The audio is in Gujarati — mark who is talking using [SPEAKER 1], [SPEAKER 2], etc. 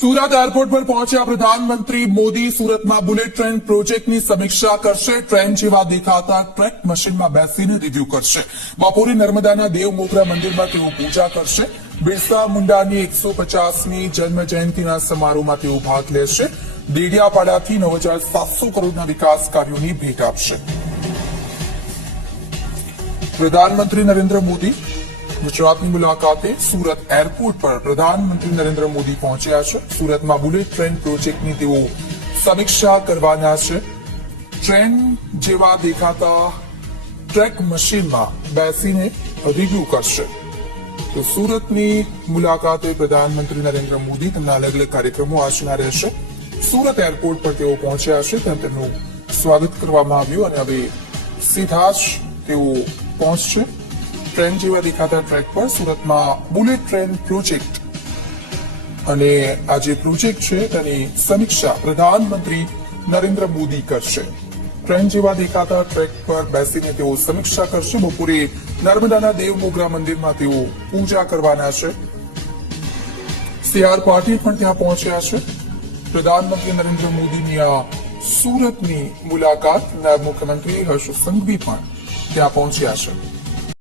[SPEAKER 1] સુરત એરપોર્ટ પર પહોંચ્યા પ્રધાનમંત્રી મોદી સુરતમાં બુલેટ ટ્રેન પ્રોજેક્ટની સમીક્ષા કરશે. ટ્રેન જેવા દેખાતા ટ્રેક મશીનમાં બેસીને રિવ્યુ કરશે. બપોરે નર્મદાના દેવ મોગરા મંદિરમાં તેઓ પૂજા કરશે. બિરસા મુંડાની એકસો પચાસમી જન્મ જયંતિના સમારોહમાં તેઓ ભાગ લેશે. દેડિયાપાડાથી નવ હજાર સાતસો કરોડના વિકાસ કાર્યોની ભેટ આપશે. પ્રધાનમંત્રી નરેન્દ્ર મોદી ગુજરાતની મુલાકાતે સુરત એરપોર્ટ પર પ્રધાનમંત્રી નરેન્દ્ર મોદી પહોંચ્યા છે. સુરતમાં બુલેટ ટ્રેન પ્રોજેક્ટની તેઓ સમીક્ષા કરવાના છે. ટ્રેન જેવા દેખાતા ટ્રેક મશીનમાં બેસીને રિવ્યુ કરશે. તો સુરતની મુલાકાતે પ્રધાનમંત્રી નરેન્દ્ર મોદી તેમના અલગ અલગ કાર્યક્રમો આજના રહેશે. સુરત એરપોર્ટ પર તેઓ પહોંચ્યા છે. ત્યાં તેમનું સ્વાગત કરવામાં આવ્યું અને હવે સીધા જ તેઓ પહોંચશે. ટ્રેન જેવા દેખાતા ટ્રેક પર સુરતમાં બુલેટ ટ્રેન પ્રોજેક્ટ. અને આ જે પ્રોજેક્ટ છે તેની સમીક્ષા પ્રધાનમંત્રી નરેન્દ્ર મોદી કરશે. ટ્રેન જેવા દેખાતા ટ્રેક પર બેસીને તેઓ સમીક્ષા કરશે. બપોરે નર્મદાના દેવ મોગરા મંદિરમાં તેઓ પૂજા કરવાના છે. સી આર પાટીલ પણ ત્યાં પહોંચ્યા છે. પ્રધાનમંત્રી નરેન્દ્ર મોદીની આ સુરતની મુલાકાત નાયબ મુખ્યમંત્રી હર્ષ સંઘવી પણ ત્યાં પહોંચ્યા છે.